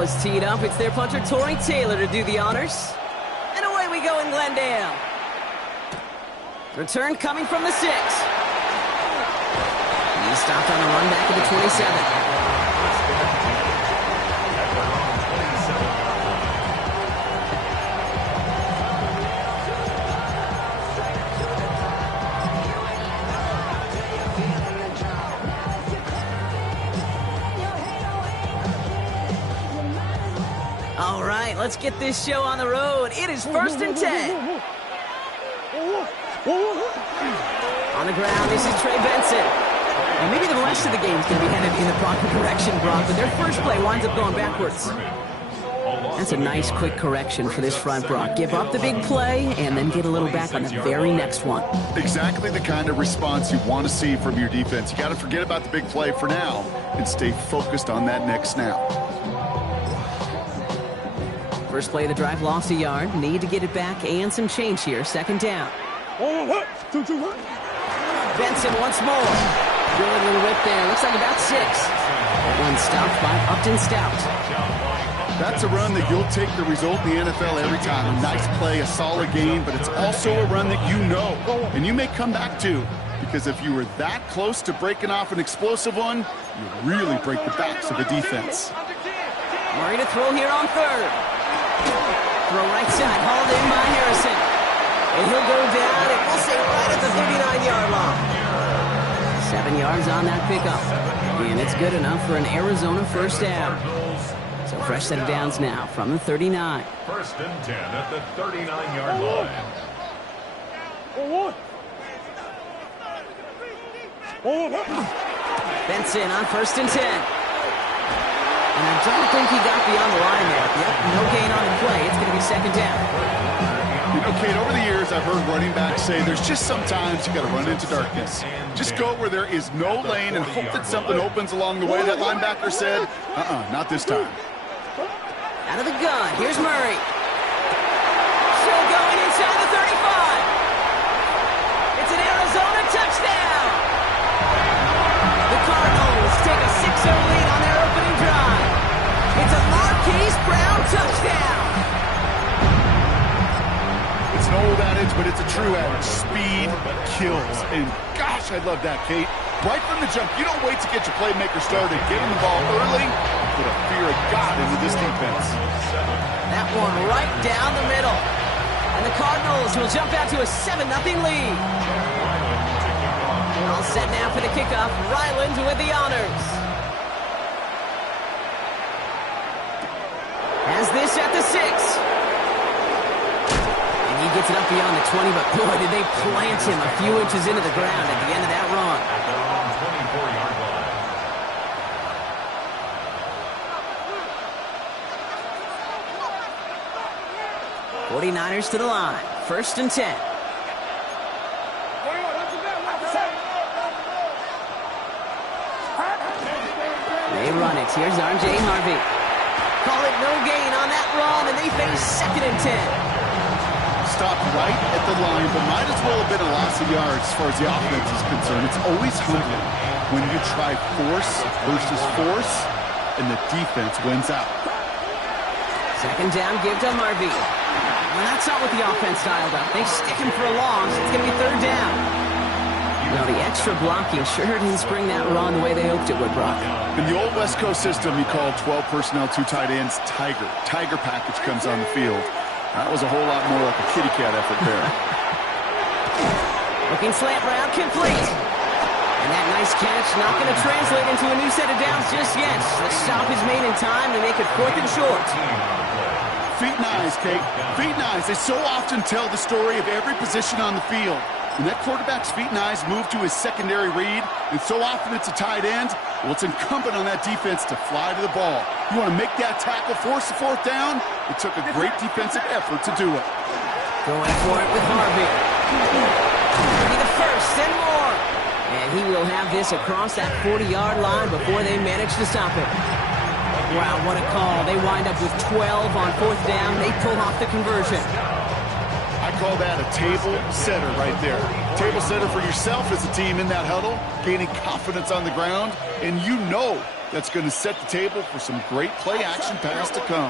ball is teed up. It's their punter, Torrey Taylor, to do the honors. And away we go in Glendale. Return coming from the 6. He stopped on a run back at the 27. All right, let's get this show on the road. It is 1st and 10. On the ground, this is Trey Benson. And maybe the rest of the game is going to be headed in the proper direction, Brock, but their first play winds up going backwards. That's a nice, quick correction for this front, Brock. Give up the big play and then get a little back on the very next one. Exactly the kind of response you want to see from your defense. You got to forget about the big play for now and stay focused on that next snap. First play of the drive, lost a yard. Need to get it back and some change here. 2nd down. Benson once more. Good little whip there. Looks like about 6. One stopped by Upton Stout. That's a run that you'll take the result in the NFL every time. A nice play, a solid game, but it's also a run that you know and you may come back to, because if you were that close to breaking off an explosive one, you really break the backs of the defense. Murray to throw here on 3rd. Throw right side, hauled in by Harrison. And he'll go down, and we'll say right at the 39-yard line. 7 yards on that pickup. And it's good enough for an Arizona first down. So fresh set of downs now from the 39. 1st and 10 at the 39-yard line. Benson on 1st and 10. And I don't think he got beyond the line there. Yep, no gain on the play. It's going to be 2nd down. You know, Kate, over the years, I've heard running backs say there's just sometimes you got to run into darkness. Just go where there is no lane and hope that something opens along the way. That linebacker said, not this time. Out of the gun, here's Murray. Still going inside the 35. It's an Arizona touchdown. The Cardinals take a 6-0 lead on their opening drive. It's a Marquise Brown touchdown. It's an old adage, but it's a true adage. Speed kills. And gosh, I love that, Kate. Right from the jump, you don't wait to get your playmaker started. Get him the ball early, put a fear of God into this defense. That one right down the middle. And the Cardinals will jump out to a 7-0 lead. All set now for the kickoff. Ryland with the honors. Has this at the 6. And he gets it up beyond the 20, but boy, did they plant him a few inches into the ground at the end of that run. 24-yard line. 49ers to the line. 1st and 10. They run it. Here's R.J. Harvey. Call it no gain on that run, and they face 2nd and 10. Stopped right at the line, but might as well have been a loss of yards as far as the offense is concerned. It's always humbling when you try force versus force, and the defense wins out. 2nd down, give to Harvey. Well, that's not what the offense dialed up. They stick him for a loss. It's going to be 3rd down. Now, the extra blocking sure didn't spring that run the way they hoped it would, Brock. In the old West Coast system, you call 12 personnel, 2 tight ends, Tiger. Tiger package comes on the field. That was a whole lot more like a kitty cat effort there. Looking slant route, complete. And that nice catch not going to translate into a new set of downs just yet. The stop is made in time to make it 4th and short. Feet and eyes, Kate. Feet and eyes. They so often tell the story of every position on the field. When that quarterback's feet and eyes move to his secondary read, and so often it's a tight end, well, it's incumbent on that defense to fly to the ball. You want to make that tackle, force the 4th down? It took a great defensive effort to do it. Going for it with Harvey. Be the first and more. And he will have this across that 40-yard line before they manage to stop it. Wow, what a call. They wind up with 12 on 4th down. They pull off the conversion. I call that a table setter right there. Table setter for yourself as a team in that huddle, gaining confidence on the ground, and you know that's going to set the table for some great play action pass to come.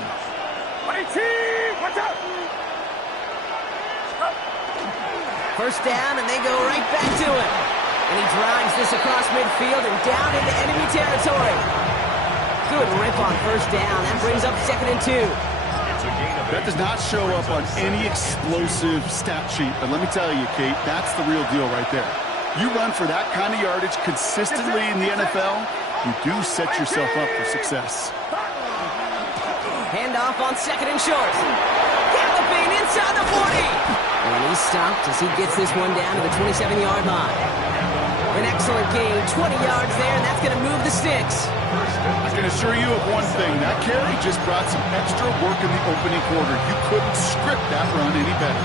First down, and they go right back to it. And he drives this across midfield and down into enemy territory. Good rip on first down. That brings up 2nd and 2. That does not show up on any explosive stat sheet, but let me tell you, Kate, that's the real deal right there. You run for that kind of yardage consistently in the NFL, you do set yourself up for success. Handoff on 2nd and short. Galloping inside the 40. And he's stopped as he gets this one down to the 27-yard line. An excellent gain, 20 yards there, and that's going to move the sticks. I can assure you of one thing. That carry just brought some extra work in the opening quarter. You couldn't script that run any better.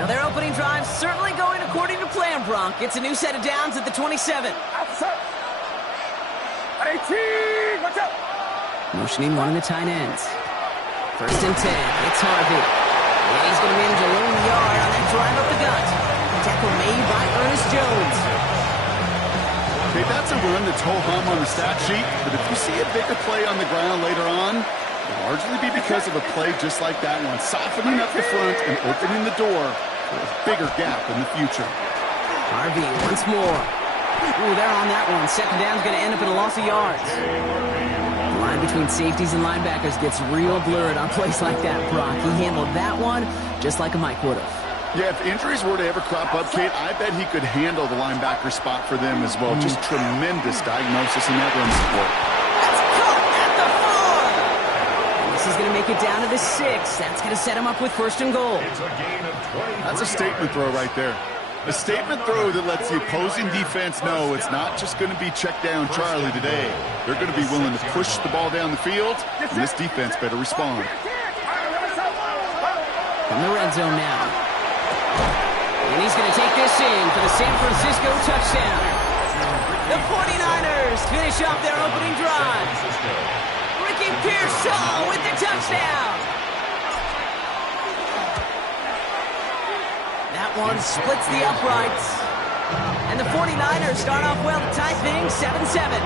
Now their opening drive certainly going according to plan, Bronk. It's a new set of downs at the 27. Motioning one of the tight ends. 1st and 10. It's Harvey. And he's going to manage a lone yard on that drive up the gut. Tackle made by Ernest Jones. Okay, that's a run that's ho-hum on the stat sheet, but if you see a bigger play on the ground later on, it'll largely be because of a play just like that one, softening up the front and opening the door for a bigger gap in the future. Harvey once more. Ooh, they're on that one. 2nd down's going to end up in a loss of yards. The line between safeties and linebackers gets real blurred on plays like that, Brock. He handled that one just like a Mike would have. Yeah, if injuries were to ever crop up, Kate, I bet he could handle the linebacker spot for them as well. Just tremendous diagnosis in that run support. That's caught at the 4. And this is going to make it down to the 6. That's going to set him up with 1st and goal. That's a statement throw right there. A statement throw that lets the opposing defense know it's not just going to be check down Charlie today. They're going to be willing to push the ball down the field, and this defense better respond. From the red zone now. And he's going to take this in for the San Francisco touchdown. The 49ers finish off their opening drive. Ricky Pearsall with the touchdown. That one splits the uprights. And the 49ers start off well to tie things 7-7.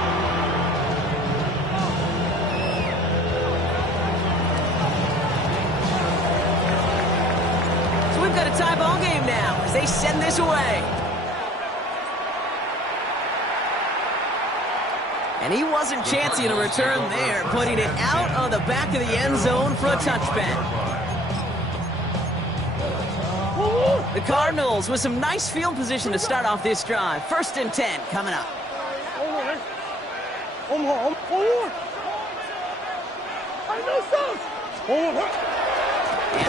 So we've got a tie ball game now as they send this away. And he wasn't chancing a return there, putting it out of the back of the end zone for a touchback. The Cardinals with some nice field position to start off this drive. 1st and 10 coming up. And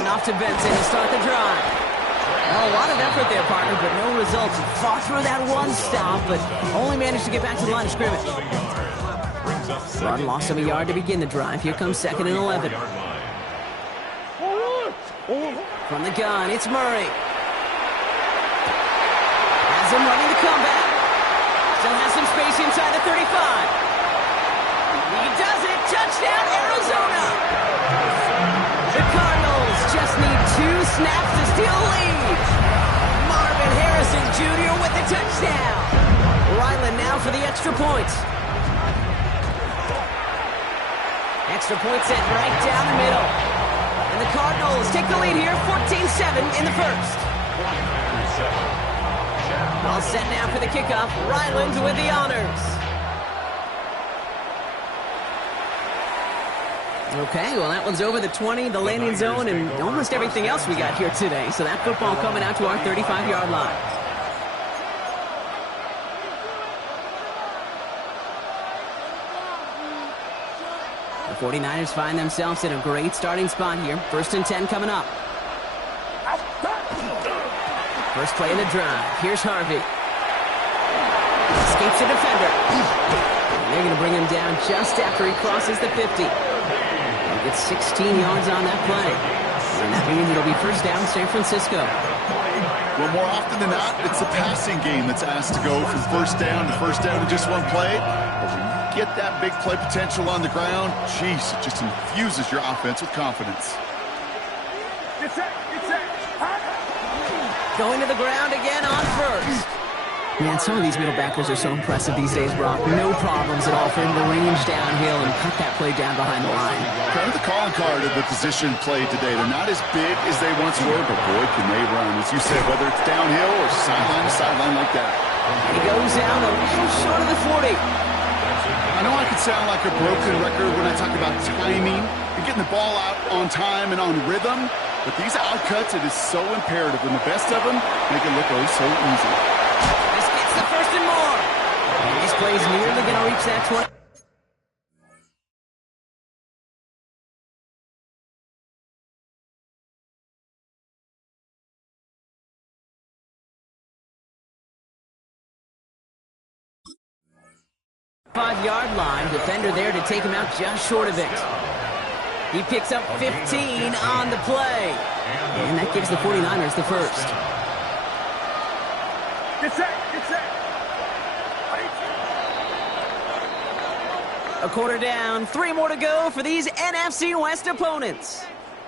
off to Benson to start the drive. Well, a lot of effort there, partner, but no results. He fought through that one stop, but only managed to get back to the line of scrimmage. Rod lost him a yard to begin the drive. Here comes 2nd and 11. From the gun, it's Murray. Has him running the comeback. Still has some space inside the 35. He does it. Touchdown, Arizona. The Cardinals just need 2 snaps to steal a lead. Marvin Harrison Jr. with the touchdown. Ryland now for the extra point. Extra point set right down the middle. And the Cardinals take the lead here, 14-7 in the first. All set now for the kickoff. Ryland with the honors. Okay, well, that one's over the 20, the landing zone, and almost everything else we got here today. So that football coming out to our 35-yard line. The 49ers find themselves in a great starting spot here. 1st and 10 coming up. First play in the drive. Here's Harvey. Escapes a defender. And they're going to bring him down just after he crosses the 50. He gets 16 yards on that play. And that means it'll be 1st down San Francisco. Well, more often than not, it's the passing game that's asked to go from first down in just one play. But when you get that big play potential on the ground, geez, it just infuses your offense with confidence. Going to the ground again on first. Man, some of these middle backers are so impressive these days, Brock. No problems at all for him to range downhill and cut that play down behind the line. Kind of the calling card of the position played today. They're not as big as they once were, but boy, can they run. As you said, whether it's downhill or sideline to sideline like that. He goes down a little short of the 40. I know I could sound like a broken record when I talk about timing and getting the ball out on time and on rhythm, but these outcuts, it is so imperative, and the best of them make it look oh so easy. This gets the first and more. And this play's nearly going to reach that 20. Five-yard line, defender there to take him out just short of it. He picks up 15 on the play. And that gives the 49ers the first. Get set, get set. A quarter down, 3 more to go for these NFC West opponents.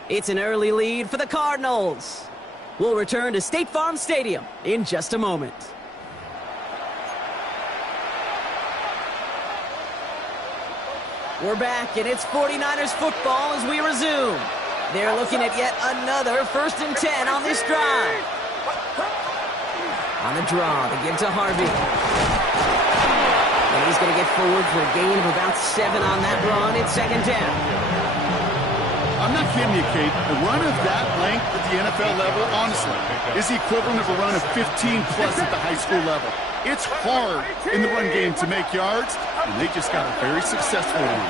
It's an early lead for the Cardinals. We'll return to State Farm Stadium in just a moment. We're back, and it's 49ers football as we resume. They're looking at yet another 1st and 10 on this drive. On the draw, they give to Harvey. And he's going to get forward for a gain of about 7 on that run. It's 2nd down. I'm not kidding you, Kate. A run of that length at the NFL level, honestly, is the equivalent of a run of 15-plus at the high school level. It's hard in the run game to make yards, and they just got a very successful one.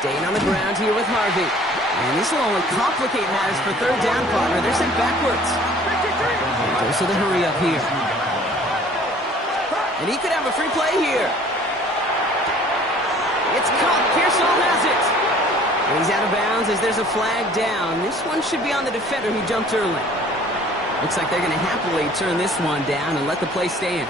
Staying on the ground here with Harvey. And this will only complicate matters for 3rd down, partner. They're sent backwards. Goes to the hurry up here. And he could have a free play here. It's caught. Pearsall has it. And he's out of bounds as there's a flag down. This one should be on the defender who jumped early. Looks like they're going to happily turn this one down and let the play stand.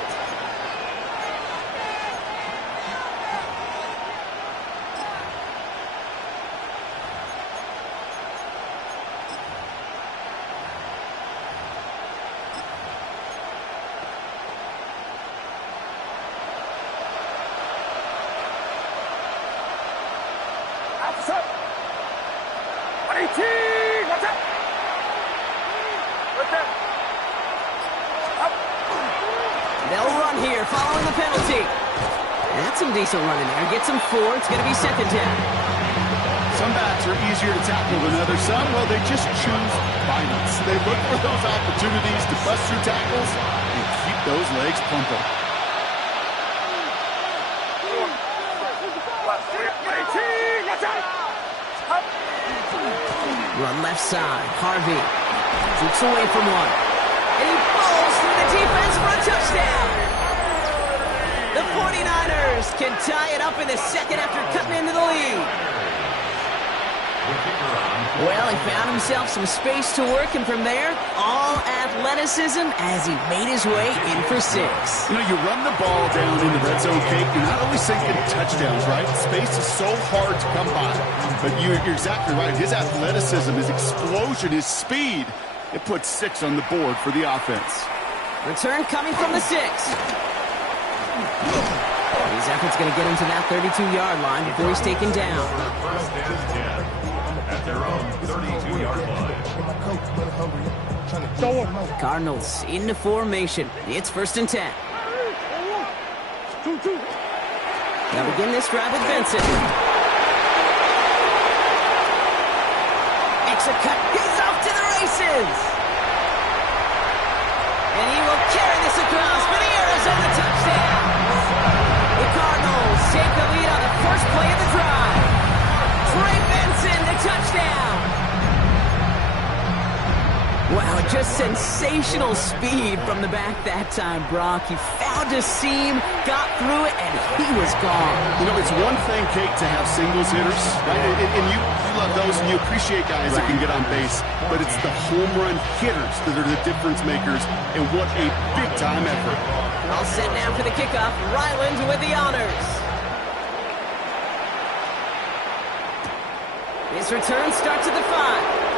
They'll run here following the penalty. That's some decent running there. Gets him 4. It's going to be 2nd down. Some backs are easier to tackle than others. Some, well, they just choose violence. They look for those opportunities to bust through tackles and keep those legs pumping. Run left side. Harvey shoots away from one. And he falls through the defense for a touchdown. The 49ers can tie it up in the 2nd after cutting into the lead. Well, he found himself some space to work, and from there, all athleticism as he made his way in for 6. You know, you run the ball down in the red zone, Kate, you're not only sinking touchdowns, right? Space is so hard to come by. But you're exactly right. His athleticism, his explosion, his speed, it puts 6 on the board for the offense. Return coming from the 6. His effort's going to get him to that 32-yard line before he's taken down. 1st and 10 at their own 32-yard line. Cardinals into formation. It's 1st and 10. They'll begin this drive with Benson. Makes a cut. He's off to the races. And he will carry this across for the Arizona touchdown. The Cardinals take the lead on the first play of the drive. Trey Benson, the touchdown. Wow, just sensational speed from the back that time, Brock. He found a seam, got through it, and he was gone. You know, it's one thing, Kate, to have singles hitters, right? And you love those, and you appreciate guys that can get on base. But it's the home run hitters that are the difference makers, and what a big-time effort. All set now for the kickoff. Ryland with the honors. His return starts at the 5.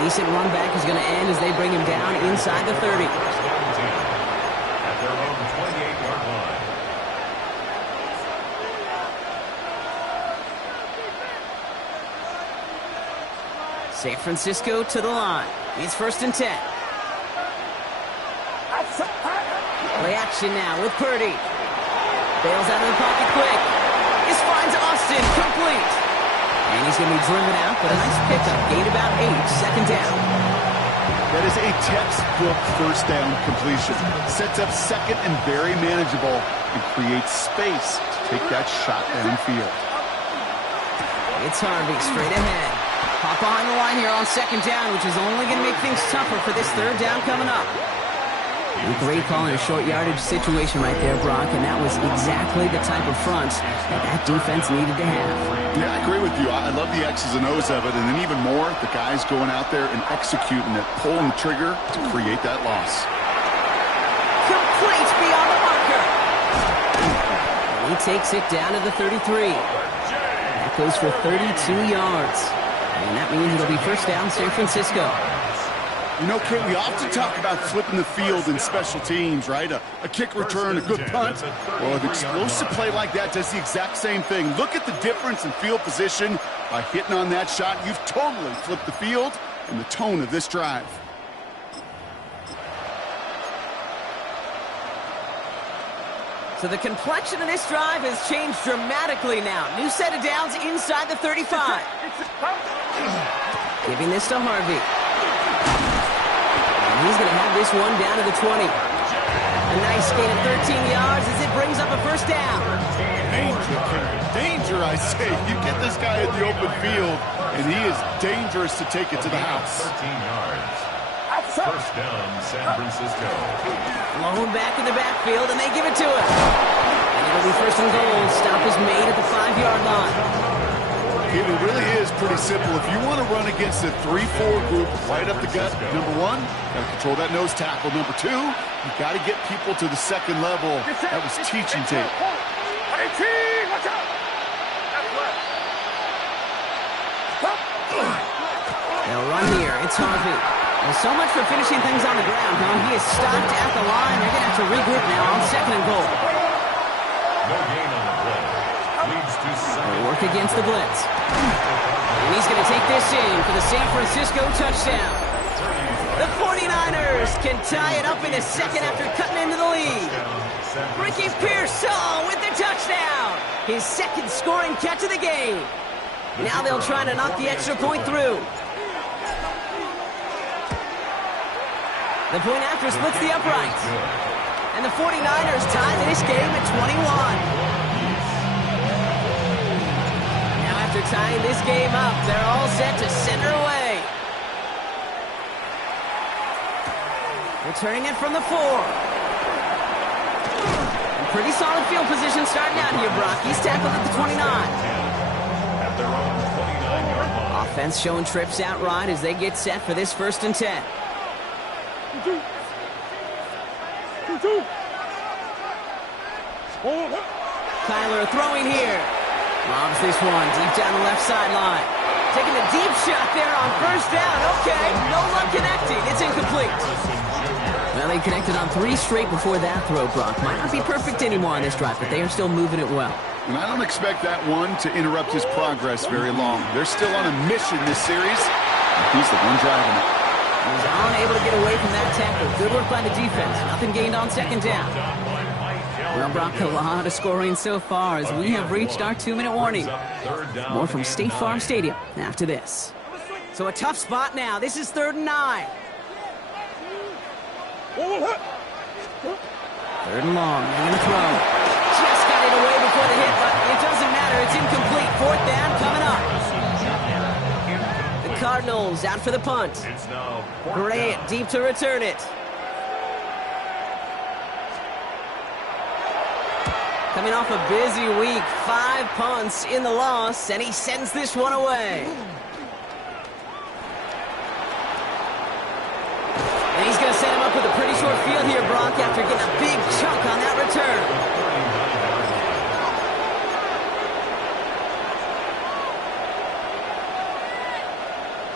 Decent run back is going to end as they bring him down inside the 30. At their own 28-yard line. San Francisco to the line. It's 1st and 10. Play action now with Purdy. Bails out of the pocket quick. This finds Austin complete. And he's going to be driven out, but a nice pickup. Gained about 8, 2nd down. That is a textbook first down completion. Sets up second and very manageable and creates space to take that shot downfield. It's Harvey straight ahead. Hop behind the line here on 2nd down, which is only going to make things tougher for this 3rd down coming up. A great call in a short yardage situation right there, Brock, and that was exactly the type of front that defense needed to have. Yeah, I agree with you. I love the X's and O's of it, and then even more, the guys going out there and executing it, pulling the trigger to create that loss. Complete beyond the marker. And he takes it down to the 33. That goes for 32 yards. And that means it'll be 1st down, San Francisco. You know, Kate, we often talk about flipping the field in special teams, right? A kick return, a good punt. Well, an explosive play like that does the exact same thing. Look at the difference in field position. By hitting on that shot, you've totally flipped the field and the tone of this drive. So the complexion of this drive has changed dramatically now. New set of downs inside the 35. Giving this to Harvey. He's going to have this one down to the 20. A nice gain of 13 yards as it brings up a 1st down. Danger, I say. You get this guy at the open field, and he is dangerous to take it to the house. 13 yards. 1st down, San Francisco. Blown back in the backfield, and they give it to him. And it'll be 1st and goal. Stop is made at the 5-yard line. It really is pretty simple. If you want to run against a 3-4 group right up the gut, number 1, got to control that nose tackle. Number 2, you got to get people to the 2nd level. That was teaching tape. They'll run here. It's Harvey. Well, so much for finishing things on the ground, huh? He is stopped at the line. They're going to have to regroup now on 2nd and goal. No gain on the play. Leads to 2nd. They'll work against the blitz. And he's going to take this in for the San Francisco touchdown. The 49ers can tie it up in a 2nd after cutting into the lead. Ricky Pearsall with the touchdown. His 2nd scoring catch of the game. Now they'll try to knock the extra point through. The point after splits the uprights. And the 49ers tie this game at 21. Now after tying this game up, they're all set to center away. Returning it from the 4. And pretty solid field position starting out here, Brock. He's tackled at the 29. At their own 29-yard line. Offense showing trips out right as they get set for this 1st and 10. Kyler throwing here. Lobs this one deep down the left sideline. Taking a deep shot there on 1st down. Okay, no luck connecting. It's incomplete. Well, they connected on 3 straight before that throw, Brock. Might not be perfect anymore on this drive, but they are still moving it well. And I don't expect that one to interrupt his progress very long. They're still on a mission this series. He's the one driving it. He was unable to get away from that tackle. Good work by the defense. Nothing gained on 2nd down. Well, Brock, a lot of scoring so far as we have reached our 2-minute warning. More from State Farm Stadium after this. So a tough spot now. This is 3rd and 9. 3rd and long. They're going to throw. Just got it away before the hit, but it doesn't matter. It's incomplete. 4th down coming up. The Cardinals out for the punt. It's now fourth Grant down. deep to return it. Coming off a busy week, 5 punts in the loss, and he sends this one away. And he's going to set him up with a pretty short field here, Brock, after getting a big chunk on that return.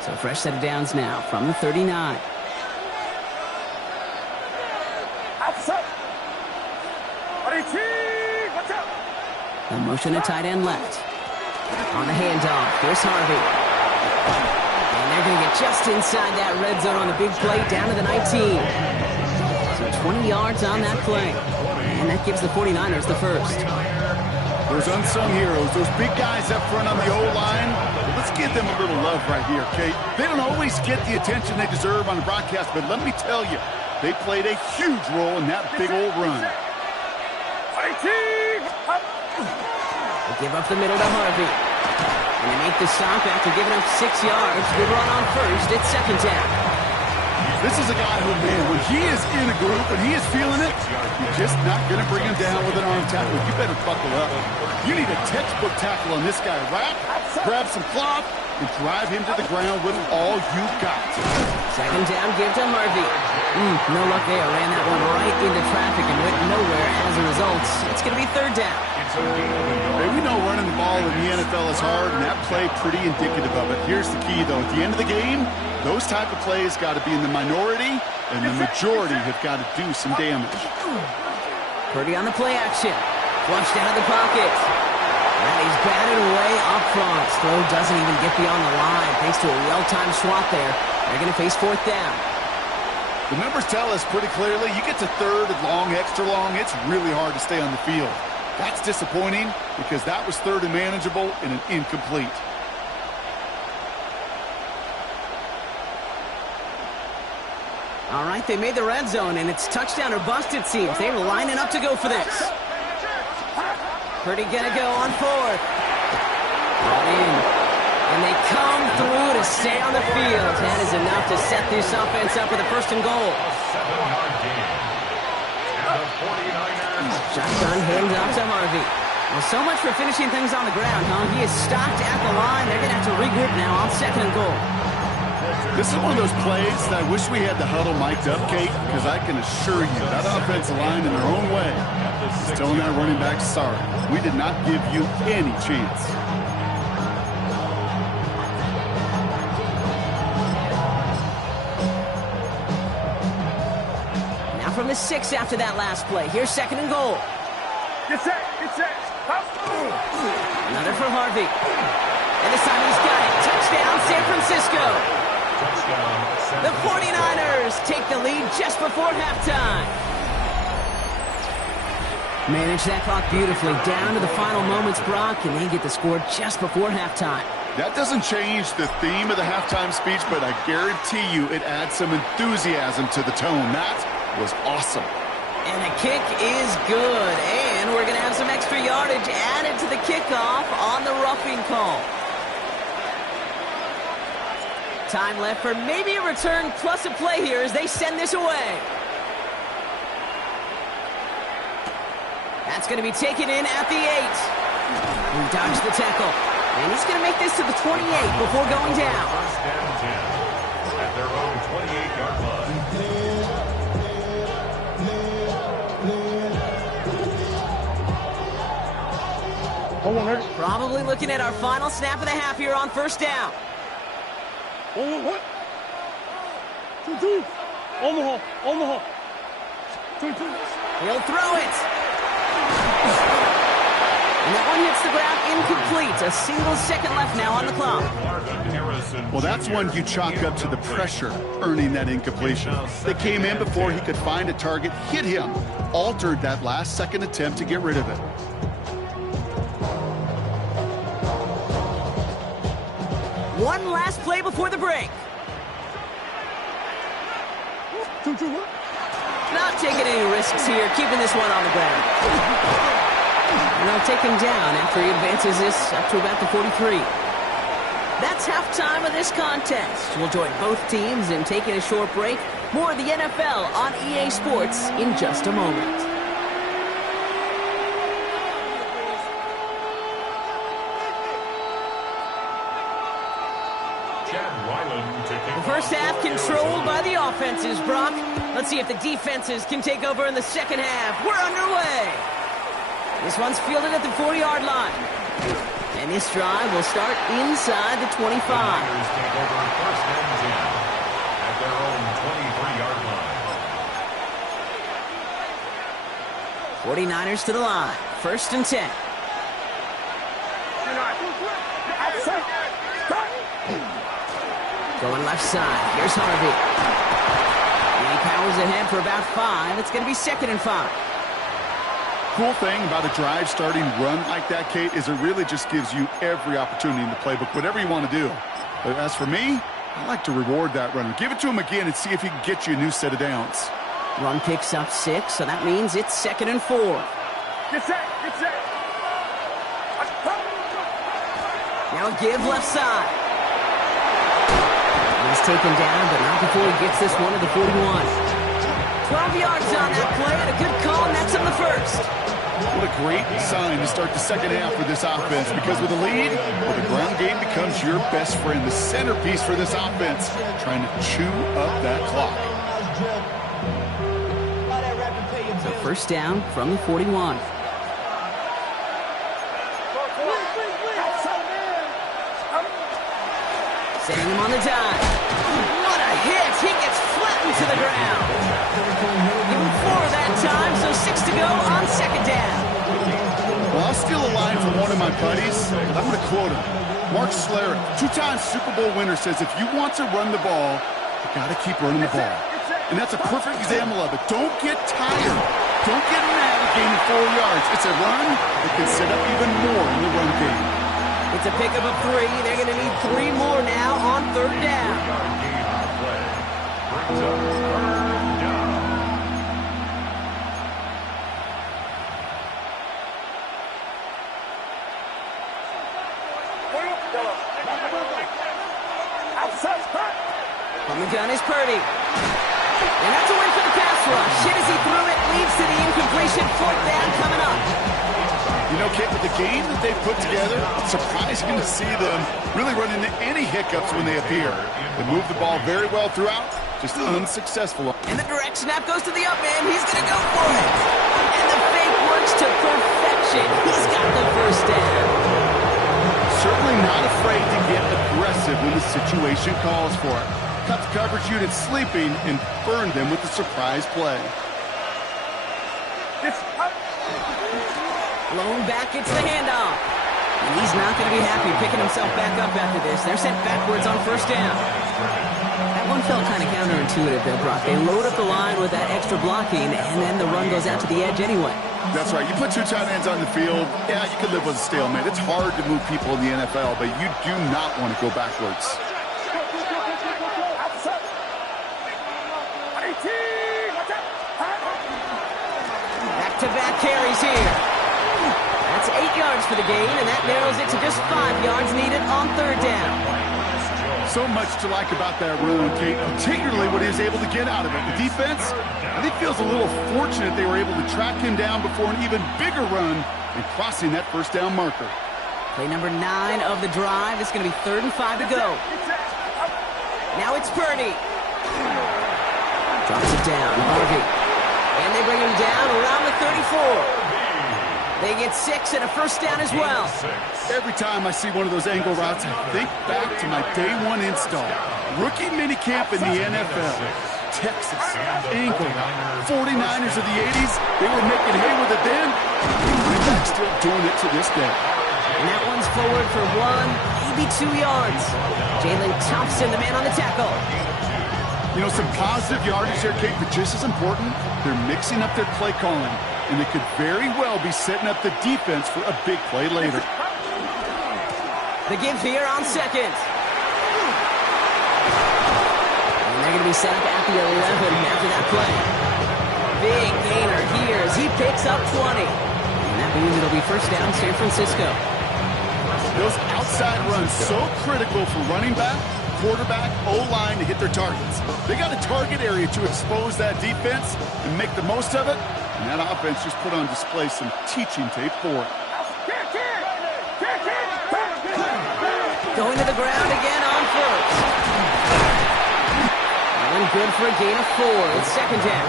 So fresh set of downs now from the 39. A motion to tight end left. On the handoff, here's Harvey. And they're going to get just inside that red zone on the big play down to the 19. So 20 yards on that play. And that gives the 49ers the first. Those unsung heroes, those big guys up front on the O-line, let's give them a little love right here, Kate. They don't always get the attention they deserve on the broadcast, but let me tell you, they played a huge role in that big old run. They give up the middle to Harvey. And they make the stop after giving up 6 yards. Good run on first. It's second down. This is a guy who, man, when he is in a group and he is feeling it, you're just not going to bring him down with an arm tackle. You better buckle up. You need a textbook tackle on this guy. Wrap, grab some cloth, and drive him to the ground with all you got. Second down, give to Harvey. No luck there. Ran that one right into traffic and went nowhere as a result. It's going to be third down. Hey, we know running the ball in the NFL is hard, and that play pretty indicative of it. Here's the key, though. At the end of the game, those type of plays got to be in the minority, and the majority have got to do some damage. Purdy on the play action. Flushed out of the pocket. And he's batted away up front. Throw doesn't even get beyond the line. Thanks to a well-timed swat there. They're going to face fourth down. The numbers tell us pretty clearly, you get to third and long, extra long, it's really hard to stay on the field. That's disappointing because that was third and manageable and an incomplete. All right, they made the red zone, and it's touchdown or bust, it seems. They were lining up to go for this. Purdy gonna go on fourth. Brought in. And they come through to stay on the field. That is enough to set this offense up with a first and goal. Shotgun hands off to Harvey. Well, so much for finishing things on the ground, huh? He is stopped at the line. They're going to have to regroup now on second and goal. This is one of those plays that I wish we had the huddle mic'd up, Kate, because I can assure you that offensive line in their own way is telling that running back, sorry, we did not give you any chance. Now from the 6 after that last play. Here's second and goal. Get set, get set. Another for Harvey. And this time he's got it. Touchdown, San Francisco. The 49ers take the lead just before halftime. Manage that clock beautifully down to the final moments, Brock, and they get the score just before halftime. That doesn't change the theme of the halftime speech, but I guarantee you it adds some enthusiasm to the tone. That was awesome. And the kick is good, and we're going to have some extra yardage added to the kickoff on the roughing call. Time left for maybe a return plus a play here as they send this away. That's going to be taken in at the 8. He dodged the tackle, and he's going to make this to the 28 before going down. First down 10 at their own 28-yard line. Probably looking at our final snap of the half here on first down. What? 2-2. Omaha. 2-2. He'll throw it. And that one hits the ground incomplete. A single second left now on the clock. Well, that's one you chalk up to the pressure earning that incompletion. They came in before he could find a target, hit him, altered that last second attempt to get rid of it. One last play before the break. 2-2. Not taking any risks here, keeping this one on the ground. And they'll take him down after he advances this up to about the 43. That's halftime of this contest. We'll join both teams in taking a short break. More of the NFL on EA Sports in just a moment. The first half controlled by the offenses, Brock. Let's see if the defenses can take over in the second half. We're underway. This one's fielded at the 40-yard line. And this drive will start inside the 25. Take over first and 10 at their own 23-yard line. 49ers to the line. First and 10. Going left side. Here's Harvey. He powers ahead for about 5. It's going to be second and 5. Cool thing about a drive starting run like that, Kate, is it really just gives you every opportunity in the playbook, whatever you want to do. But as for me, I like to reward that runner. Give it to him again and see if he can get you a new set of downs. Run picks up 6, so that means it's second and 4. Get set. Get set. Now a give left side. He's taken down, but not before he gets this one to the 41. 12 yards on that play, and a good call nets him the first. What a great sign to start the second half for this offense, because with a lead, well, the ground game becomes your best friend, the centerpiece for this offense, trying to chew up that clock. So first down from the 41. Setting him on the dive. What a hit! He gets flattened to the ground. Give him 4 that time, so 6 to go on second down. Well, I'll steal a line from one of my buddies, but I'm going to quote him. Mark Schlereth, 2-time Super Bowl winner, says if you want to run the ball, you got to keep running the ball. And that's a perfect example of it. Don't get tired. Don't get mad at gaining 4 yards. It's a run that can set up even more in the run game. It's a pickup of 3. They're going to need 3 more now on third down. Brings up third down. On the gun is Purdy. And that's a win for the pass rush. Hit as he threw it, leads to the incompletion. Fourth down coming up. You know, Kate, with the game that they've put together, it's surprising to see them really run into any hiccups when they appear. They move the ball very well throughout, just unsuccessful. And the direct snap goes to the up man. He's going to go for it. And the fake works to perfection. He's got the first down. Certainly not afraid to get aggressive when the situation calls for it. Cut the coverage unit sleeping and burn them with a surprise play. Blown back, gets the handoff. And he's not going to be happy picking himself back up after this. They're sent backwards on first down. That one felt kind of counterintuitive there, Brock. They load up the line with that extra blocking, and then the run goes out to the edge anyway. That's right. You put 2 tight ends on the field, yeah, you can live with a stalemate. It's hard to move people in the NFL, but you do not want to go backwards. Back-to-back carries here. That's 8 yards for the gain, and that narrows it to just 5 yards needed on third down. So much to like about that run, Kate, particularly what he was able to get out of it. The defense, I think, feels a little fortunate they were able to track him down before an even bigger run and crossing that first down marker. Play number 9 of the drive. It's going to be 3rd and 5 to go. Now it's Purdy. Drops it down, Harvey. And they bring him down around the 34. They get 6 and a first down as well. Every time I see one of those angle routes, I think back to my day 1 install. Rookie minicamp in the NFL. Texas, angle route. 49ers of the 80s, they were making hay with it then. They're still doing it to this day. And that one's forward for 1, maybe 2 yards. Jalen Thompson, the man on the tackle. You know, some positive yardage there, Kate, but just as important, they're mixing up their play calling. And they could very well be setting up the defense for a big play later. The give here on second. And they're going to be set up at the 11 after that play. Big gainer here as he picks up 20. And that means it'll be first down San Francisco. Those outside runs so critical for running back, quarterback, O-line to hit their targets. They got a target area to expose that defense and make the most of it. And that offense just put on display some teaching tape for it. Going to the ground again on first. And good for a gain of 4. It's second down.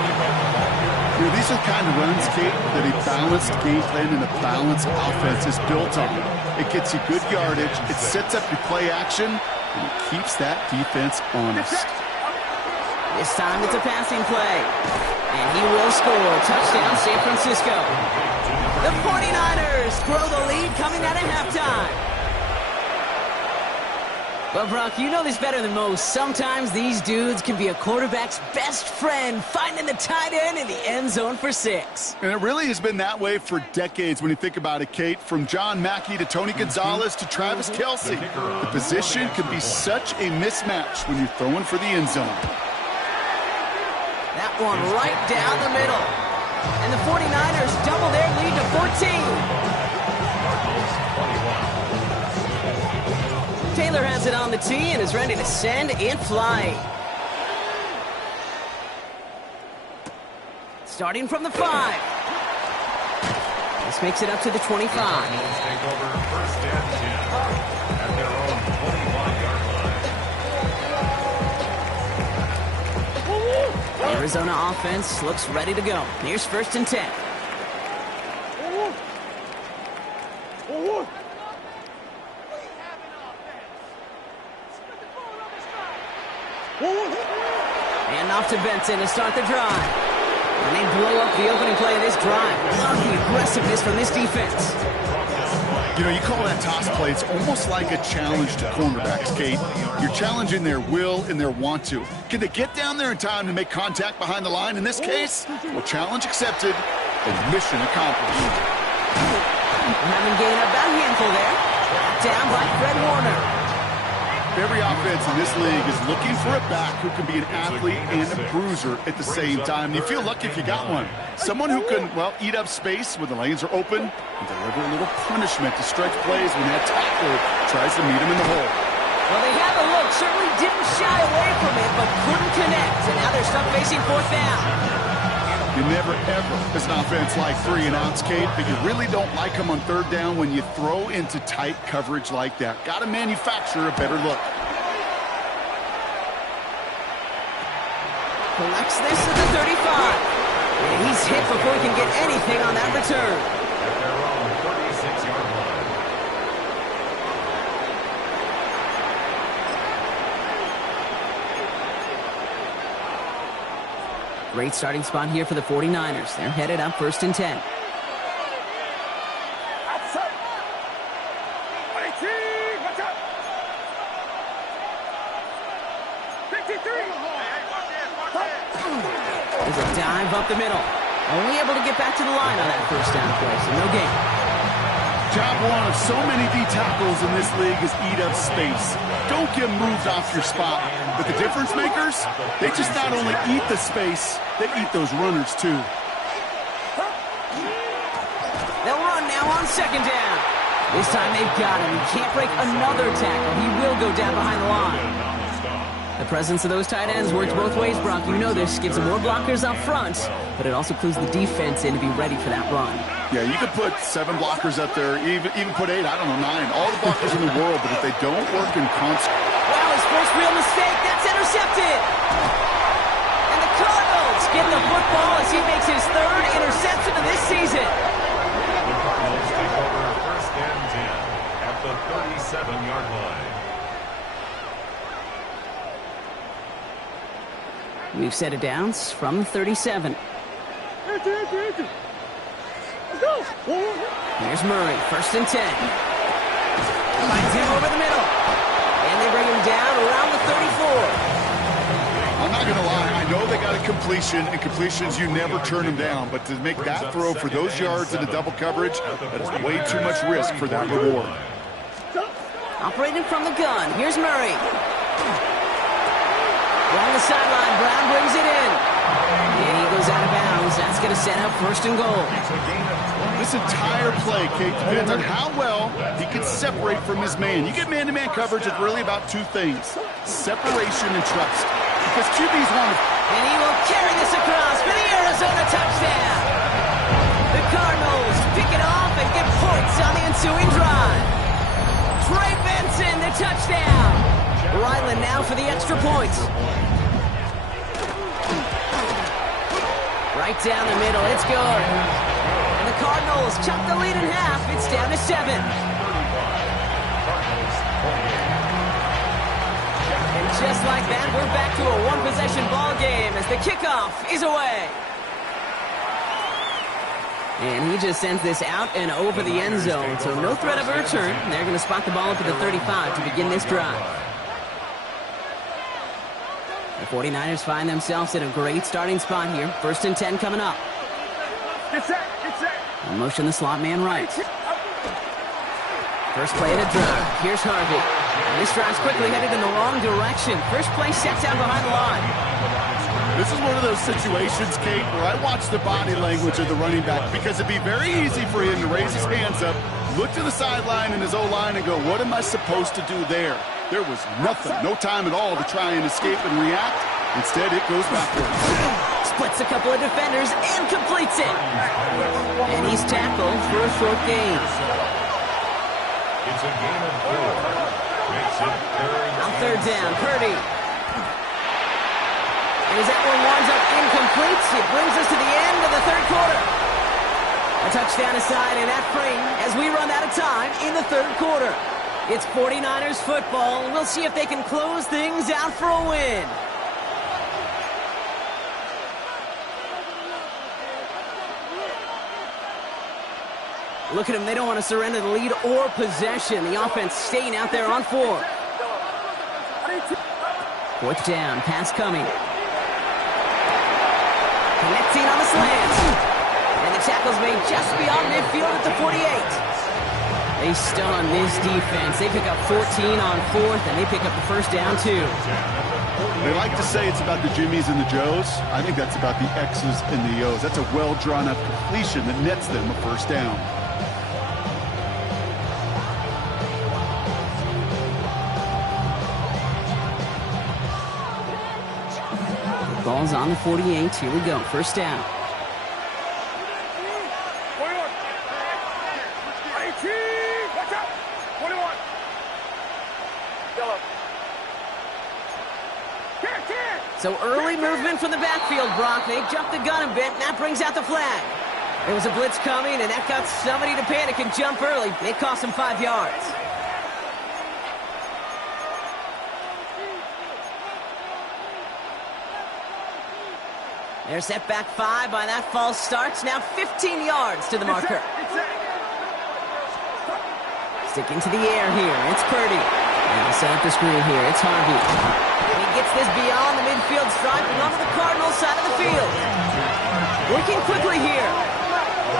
You know, these are the kind of runs, Kate, that a balanced game plan and a balanced offense is built on. It gets you good yardage, it sets up your play action, and it keeps that defense honest. This time it's a passing play. And he will score. Touchdown, San Francisco. The 49ers grow the lead coming out of halftime. Well, Brock, you know this better than most. Sometimes these dudes can be a quarterback's best friend, finding the tight end in the end zone for 6. And it really has been that way for decades when you think about it, Kate. From John Mackey to Tony Gonzalez to Travis Kelce. The position can be such a mismatch when you're throwing for the end zone. That one right down the middle. And the 49ers double their lead to 14. Taylor has it on the tee and is ready to send in flight. Starting from the 5. This makes it up to the 25. Take over first and 10 at their own 25-yard line. Arizona offense looks ready to go. Here's first and 10. And off to Benson to start the drive. And they blow up the opening play of this drive. Love the aggressiveness from this defense. You know, you call that toss play, it's almost like a challenge to cornerbacks, Kate. You're challenging their will and their want to. Can they get down there in time to make contact behind the line? In this case, well, challenge accepted and mission accomplished. Having gained about a handful there. Down by Fred Warner. Every offense in this league is looking for a back who can be an athlete and a bruiser at the same time. And you feel lucky if you got one. Someone who can, well, eat up space when the lanes are open and deliver a little punishment to stretch plays when that tackler tries to meet him in the hole. Well, they had a look. Certainly didn't shy away from it, but couldn't connect. And now they're stuck facing 4th down. You never, ever, as an offense, like 3 and outs, Kate, but you really don't like them on 3rd down when you throw into tight coverage like that. Got to manufacture a better look. Collects this at the 35. And he's hit before he can get anything on that return. At their own 36-yard line. Great starting spot here for the 49ers. They're headed up first and 10. Outside. 18. Watch out. 53. There's a dive up the middle. Only able to get back to the line on that first down play, so no gain. Job one of so many D tackles in this league is eat up space. Don't get moved off your spot. But the difference makers, they just not only eat the space, they eat those runners too. They'll run now on second down. This time they've got him. He can't break another tackle. He will go down behind the line. The presence of those tight ends works both ways, Brock. You know this. Gives them more blockers up front, but it also clues the defense in to be ready for that run. Yeah, you could put 7 blockers up there, even put 8, I don't know, 9. All the blockers in the world, but if they don't work in concert. Wow, his first real mistake. That's intercepted. And the Cardinals get the football as he makes his 3rd interception of this season. The Cardinals take over first and 10 at the 37-yard line. We've set it down from the 37. Let's go. Here's Murray, first and 10. Finds him over the middle. And they bring him down around the 34. I'm not going to lie, I know they got a completion, and completions, you never turn them down. But to make that throw for those yards in the double coverage, that is way too much risk for that reward. Operating from the gun, here's Murray. Along the sideline, Brown brings it in. And he goes out of bounds. That's going to set up first and goal. This entire play, Kate, depends on how well he can separate from his man. You get man-to-man coverage, it's really about two things: separation and trust. Because QB's want to... And he will carry this across for the Arizona touchdown. The Cardinals pick it off and get points on the ensuing drive. Trey Benson, the touchdown. Ryland now for the extra points. Right down the middle, it's good. And the Cardinals chop the lead in half. It's down to 7. And just like that, we're back to a one-possession ball game as the kickoff is away. And he just sends this out and over the end zone, so no threat of a return. They're going to spot the ball up at the 35 to begin this drive. The 49ers find themselves in a great starting spot here. 1st and 10 coming up. Get set. In motion, the slot man right. First play of the drive. Here's Harvey. And this drive's quickly headed in the wrong direction. First play sets down behind the line. This is one of those situations, Kate, where I watch the body language of the running back, because it'd be very easy for him to raise his hands up, look to the sideline and his O-line and go, what am I supposed to do there? There was nothing, no time at all to try and escape and react. Instead, it goes backwards. Splits a couple of defenders and completes it. And he's tackled for a short gain. It's a gain of 4. Makes it On 3rd down, Purdy. And as that one winds up incomplete, it brings us to the end of the 3rd quarter. A touchdown aside in that frame as we run out of time in the 3rd quarter. It's 49ers football. We'll see if they can close things out for a win. Look at them. They don't want to surrender the lead or possession. The offense staying out there on 4. 4th down. Pass coming. Connecting on the slant. And the tackle's made just beyond midfield at the 48. They stun this defense. They pick up 14 on 4th, and they pick up the 1st down, too. They like to say it's about the Jimmies and the Joes. I think that's about the X's and the O's. That's a well-drawn-up completion that nets them a 1st down. Ball's on the 48. Here we go. 1st down. 21. 18. Watch out. 21. Yellow. So early movement from the backfield, Brock. They jumped the gun a bit, and that brings out the flag. There was a blitz coming, and that got somebody to panic and jump early. It cost them 5 yards. They're set back 5 by that false starts. Now 15 yards to the marker. Sticking to the air here. It's Purdy. And he'll set up the screen here. It's Harvey. And he gets this beyond the midfield stripe and onto the Cardinals side of the field. Working quickly here.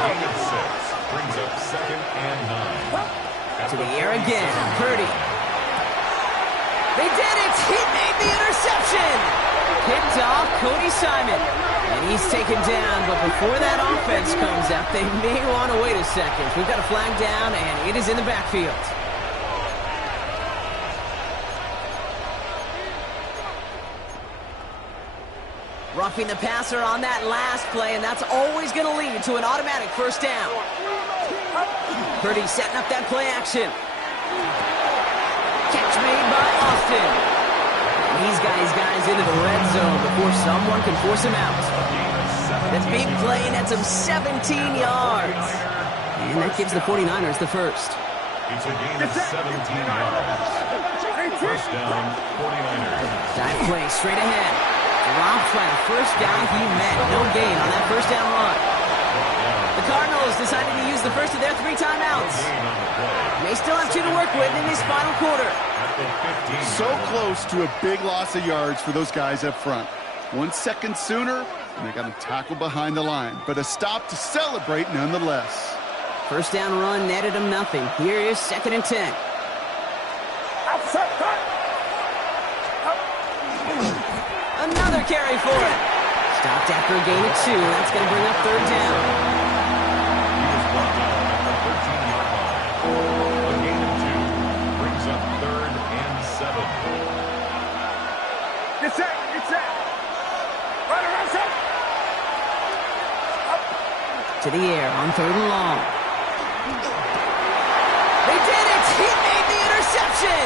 gain of 6. Brings up 2nd and 9. To the air again. Purdy. They did it! He made the interception! Picked off Cody Simon. And he's taken down, but before that offense comes out, they may want to wait a second. We've got a flag down, and it is in the backfield. Roughing the passer on that last play, and that's always going to lead to an automatic 1st down. Purdy setting up that play action. Catch made by Austin. He's got his guys into the red zone before someone can force him out. That big play nets him 17 yards. And that gives the 49ers the 1st. It's a gain of 17 yards. 1st down, 49ers. Dive play straight ahead. Dropped by the first guy he met. No gain on that 1st down run. The Cardinals decided to use the first of their 3 timeouts. They still have 2 to work with in this final quarter. So close to a big loss of yards for those guys up front. 1 second sooner, and they got to tackle behind the line. But a stop to celebrate nonetheless. 1st down run netted him nothing. Here is 2nd and 10. Another carry for it. Stopped after a gain of 2. That's going to bring up third down. He was brought down at the 13-yard line. A gain of 2 brings up 3rd and 7. Get set. Get set. Right around set. To the air on 3rd and long. They did it! He made the interception!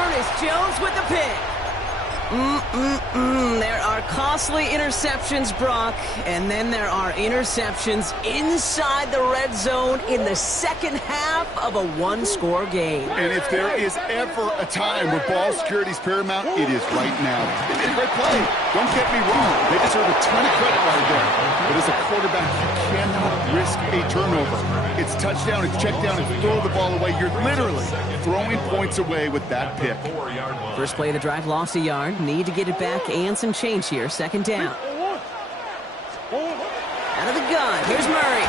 Ernest Jones with the pick. There are costly interceptions, Brock, and then there are interceptions inside the red zone in the second half of a one-score game. And if there is ever a time where ball security is paramount, it is right now. They made a great play. Don't get me wrong. They deserve a ton of credit right there. But as a quarterback, you cannot risk a turnover. It's touchdown, it's check down, it's throw the ball away. You're literally throwing points away with that pick. First play of the drive lost a yard. Need to get it back and some change here. Second down. Out of the gun. Here's Murray.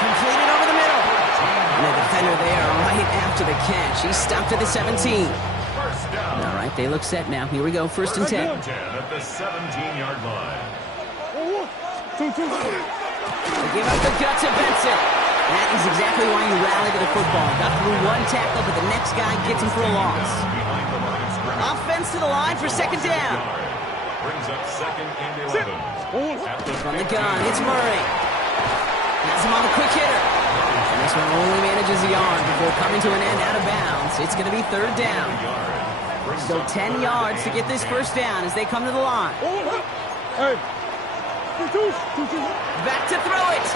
Completed over the middle. And the defender there right after the catch. He's stopped at the 17. All right, they look set now. Here we go. First and 10. At the 17-yard line. They give up the gut to Benson. That is exactly why you rally to the football. Got through one tackle, but the next guy gets him for a loss. Offense to the line for second down. Brings up 2nd and 11. From the gun, it's Murray. Has him on the quick hitter. And this one only manages the arm before coming to an end out of bounds. It's going to be third down. So 10 yards to get this first down as they come to the line. Back to throw it.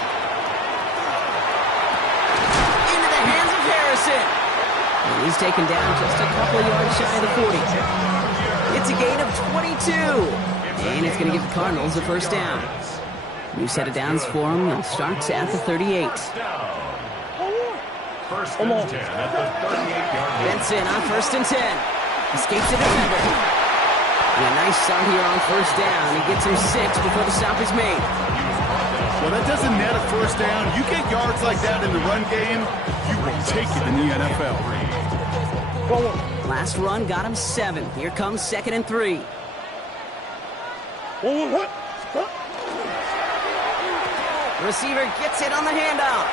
Into the hands of Harrison. And he's taken down just a couple of yards shy of the 40. It's a gain of 22. And it's going to give the Cardinals a first down. New set of downs for them. They'll start at the 38. First and 10 at the 38-yard line. Benson on first and 10. Escapes the defender. And a nice start here on first down. He gets him 6 before the stop is made. Well, that doesn't net a first down. You get yards like that in the run game, you will take it in the NFL. Last run got him 7. Here comes 2nd and 3. Receiver gets it on the handoff.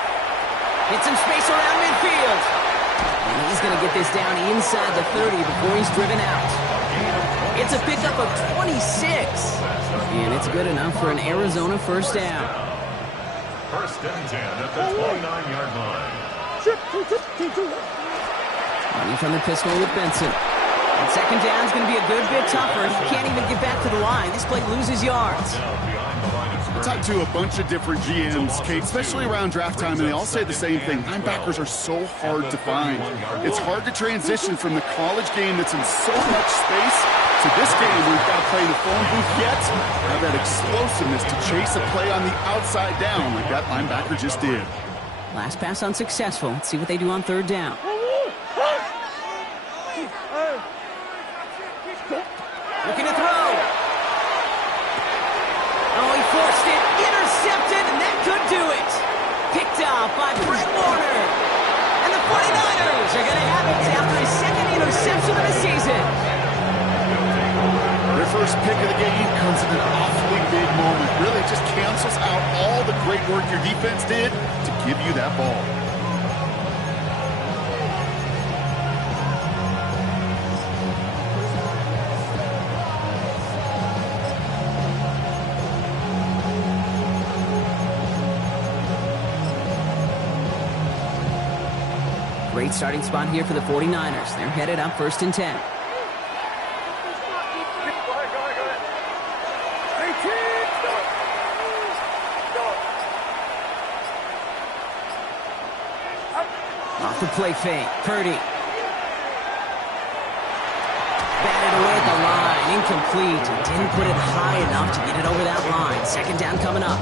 Gets some space around midfield. And he's going to get this down inside the 30 before he's driven out. It's a pickup of 26. And it's good enough for an Arizona first down. First and 10 at the 29-yard line. Running from the pistol with Benson. And second down is going to be a good bit tougher. He can't even get back to the line. This play loses yards. I talked to a bunch of different GMs, Kate, especially around draft time, and they all say the same thing. Linebackers are so hard to find. It's hard to transition from the college game that's in so much space to this game where we've got to play in the phone booth yet have that explosiveness to chase a play on the outside down like that linebacker just did. Last pass unsuccessful. Let's see what they do on third down. Looking to throw. Oh, he forced it. Intercepted, and that could do it. Picked off by Brett Warner. And the 49ers are going to have it after his second interception of the season. Their first pick of the game comes in an awfully big moment. Really just cancels out all the great work your defense did to give you that ball. Great starting spot here for the 49ers. They're headed up first and 10. Off the play fake. Purdy. Batted away at the line. Incomplete. Didn't put it high enough to get it over that line. Second down coming up.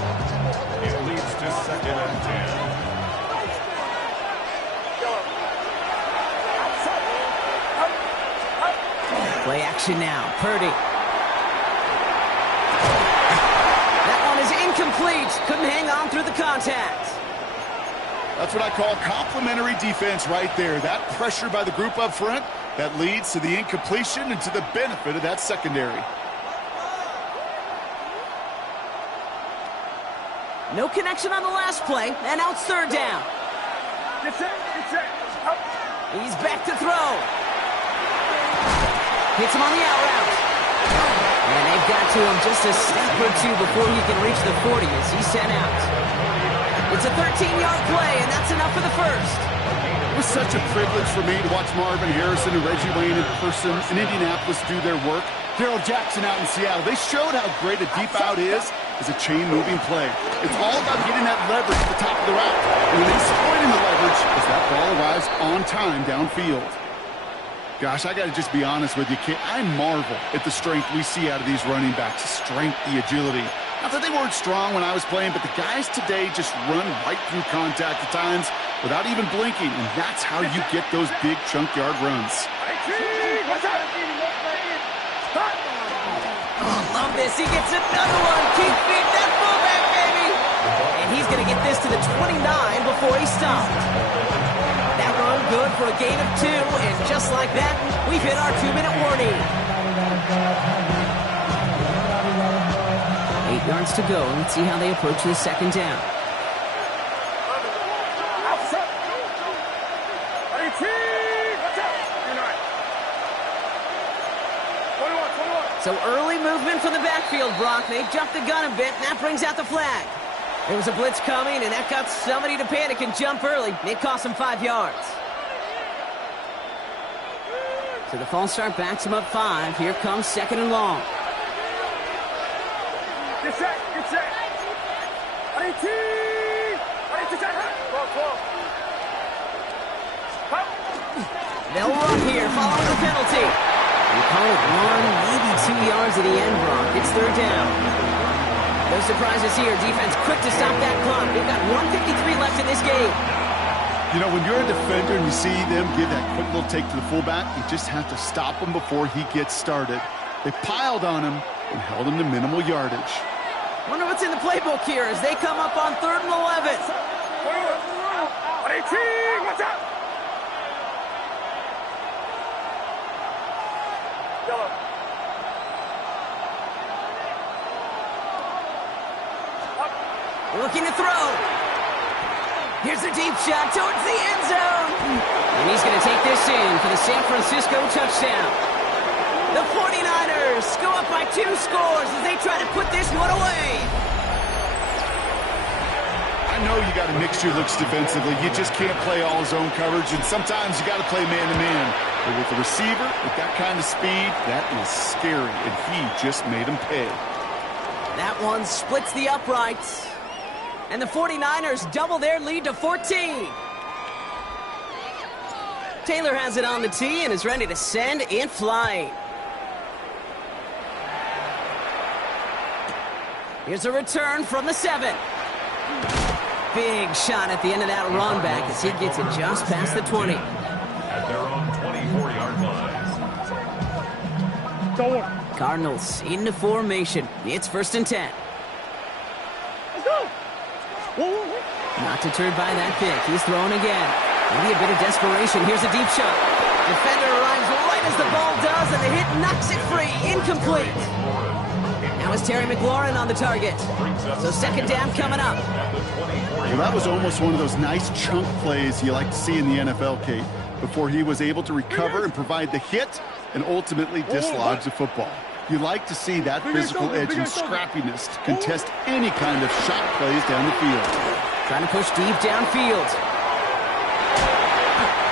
It leads to 2nd and 10. Play action now. Purdy. That one is incomplete. Couldn't hang on through the contact. That's what I call complimentary defense right there. That pressure by the group up front, that leads to the incompletion and to the benefit of that secondary. No connection on the last play, and now it's third down. Get set, get set. Up. He's back to throw. Hits him on the out route. And they've got to him just a step or two before he can reach the 40 as he's sent out. It's a 13-yard play, and that's enough for the first. It was such a privilege for me to watch Marvin Harrison and Reggie Wayne in person in Indianapolis do their work. Darrell Jackson out in Seattle. They showed how great a deep out is as a chain-moving play. It's all about getting that leverage at the top of the route. And when exploiting the leverage as that ball arrives on time downfield. Gosh, I got to just be honest with you, kid. I marvel at the strength we see out of these running backs. The strength, the agility. Not that they weren't strong when I was playing, but the guys today just run right through contact at times without even blinking, and that's how you get those big chunk yard runs. Oh, love this. He gets another one. Keep feeding that fullback, baby. And he's going to get this to the 29 before he stopped. That run good for a gain of 2, and just like that, we've hit our 2-minute warning. 8 yards to go. Let's see how they approach the second down. So early movement from the backfield, Brock. They jumped the gun a bit, and that brings out the flag. There was a blitz coming, and that got somebody to panic and jump early. It cost them 5 yards. So the false start backs him up 5. Here comes second and long. Get set, get set. They'll run here following the penalty. You call it 1, maybe 2 yards at the end, Brock. It's third down. No surprises here. Defense quick to stop that clock. We've got 1:53 left in this game. You know, when you're a defender and you see them give that quick little take to the fullback, you just have to stop him before he gets started. They piled on him and held him to minimal yardage. Wonder what's in the playbook here as they come up on 3rd and 11. Watch out! Looking to throw. Here's a deep shot towards the end zone. And he's going to take this in for the San Francisco touchdown. The 49ers go up by 2 scores as they try to put this one away. I know you got to mix your looks defensively. You just can't play all zone coverage, and sometimes you got to play man-to-man. But with the receiver, with that kind of speed, that is scary, and he just made him pay. That one splits the uprights. And the 49ers double their lead to 14. Taylor has it on the tee and is ready to send it flying. Here's a return from the 7. Big shot at the end of that run back as he gets it just past the 20. At their own 24-yard line. Cardinals into formation. It's 1st and 10. Not deterred by that pick. He's throwing again. Maybe a bit of desperation. Here's a deep shot. Defender arrives right as the ball does, and the hit knocks it free. Incomplete. Now it's Terry McLaurin on the target. So second down coming up. Well, that was almost one of those nice chunk plays you like to see in the NFL, Kate, before he was able to recover and provide the hit and ultimately dislodge the football. You like to see that physical edge and scrappiness to contest any kind of shot plays down the field. Trying to push deep downfield.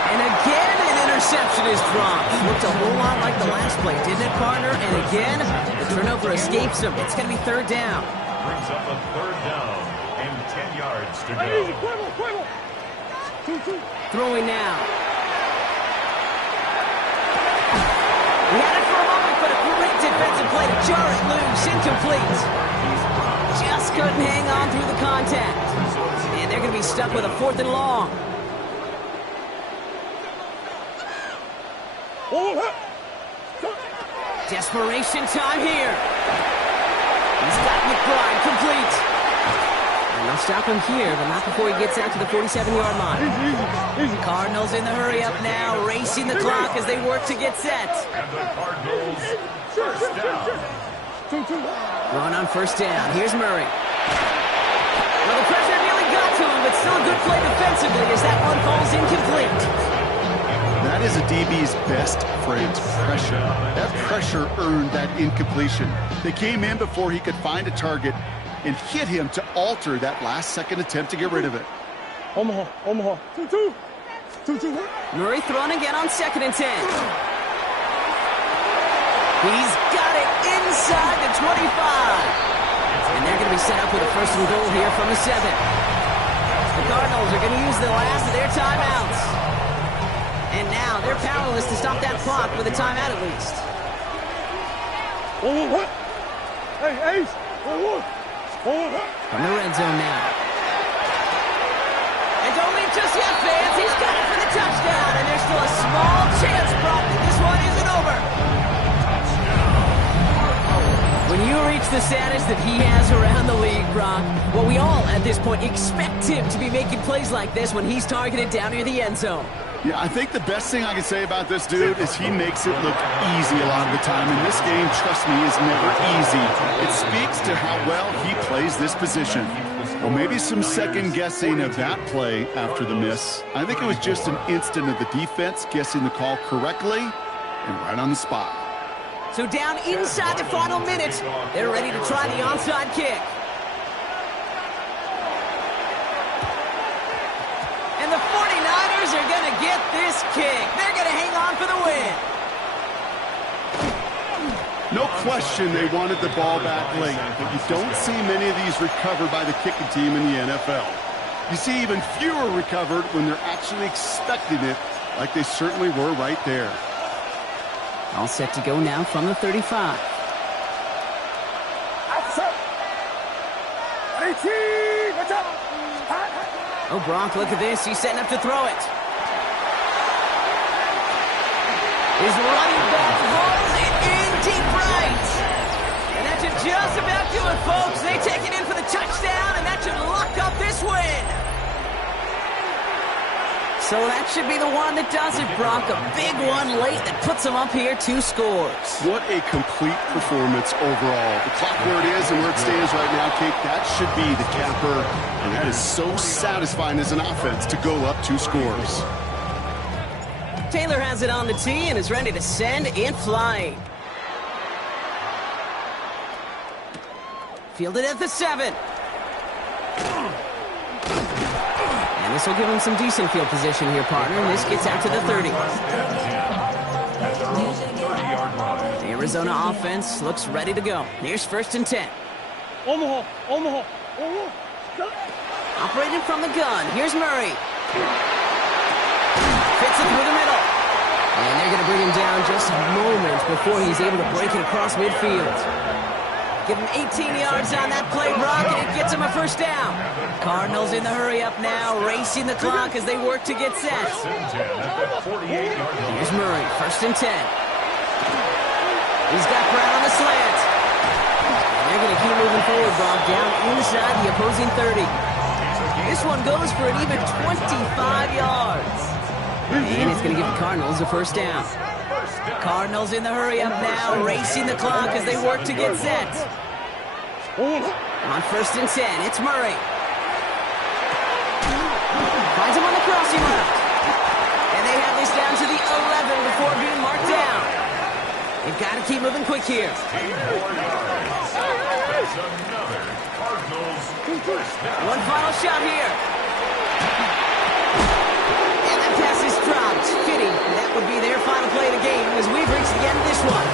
And again, an interception is dropped. Looked a whole lot like the last play, didn't it, partner? And again, the turnover escapes him. It's going to be third down. Brings up a third down and 10 yards to go. Throwing now. He had it for a moment, but a great defensive play to jar it loose. Incomplete. Just couldn't hang on through the contact. And they're going to be stuck with a 4th and long. Desperation time here. He's got McBride complete. And they'll stop him here, but not before he gets out to the 47-yard line. Cardinals in the hurry up now, racing the clock as they work to get set. And the Cardinals first down. Run on first down. Here's Murray. With play defensively as that one falls incomplete. That is a DB's best friend, pressure. That pressure earned that incompletion. They came in before he could find a target and hit him to alter that last-second attempt to get rid of it. Omaha. 2-2. 2-2. Murray throwing again on 2nd and 10. He's got it inside the 25. And they're going to be set up with a 1st and goal here from the 7. The Cardinals are going to use the last of their timeouts. And now they're powerless to stop that clock with a timeout at least. What? Hey, Ace. What? From the red zone now. And don't leave just yet, fans. He's got it for the touchdown. And there's still a small chance, Brock, that this one isn't over. When you reach the status that he has around the league, Brock, well, we all at this point expect him to be making plays like this when he's targeted down near the end zone. Yeah, I think the best thing I can say about this dude is he makes it look easy a lot of the time. And this game, trust me, is never easy. It speaks to how well he plays this position. Well, maybe some second guessing of that play after the miss. I think it was just an instant of the defense guessing the call correctly and right on the spot. So down inside the final minute, they're ready to try the onside kick. And the 49ers are going to get this kick. They're going to hang on for the win. No question they wanted the ball back late, but you don't see many of these recovered by the kicking team in the NFL. You see even fewer recovered when they're actually expecting it, like they certainly were right there. All set to go now from the 35. Oh, Brock, look at this. He's setting up to throw it. His running back rolls it in deep right. And that should just about do it, folks. They take it in for the touchdown, and that should lock up this win. So that should be the one that does it, Brock. A big one late that puts them up here 2 scores. What a complete performance overall. The clock where it is and where it stands right now, Kate, that should be the capper. And that is so satisfying as an offense to go up 2 scores. Taylor has it on the tee and is ready to send it flying. Fielded at the 7. And this will give him some decent field position here, partner. And this gets out to the 30. The Arizona offense looks ready to go. Here's 1st and 10. Omaha. Operating from the gun. Here's Murray. Fits it through the middle. And they're going to bring him down just a moment before he's able to break it across midfield. Give him 18 yards on that play, Brock, and it gets him a 1st down. Cardinals in the hurry up now, racing the clock as they work to get set. Here's Murray, 1st and 10. He's got Brown on the slant. And they're going to keep moving forward, Brock, down inside the opposing 30. This one goes for an even 25 yards. And it's going to give the Cardinals a 1st down. Cardinals in the hurry up now, racing the clock as they work to get set. On 1st and 10, it's Murray. Finds him on the crossing route. And they have this down to the 11 before being marked down. They've got to keep moving quick here. One final shot here. And the pass is dropped. Fitting. That would be their final play of the game as we've reached the end of this one.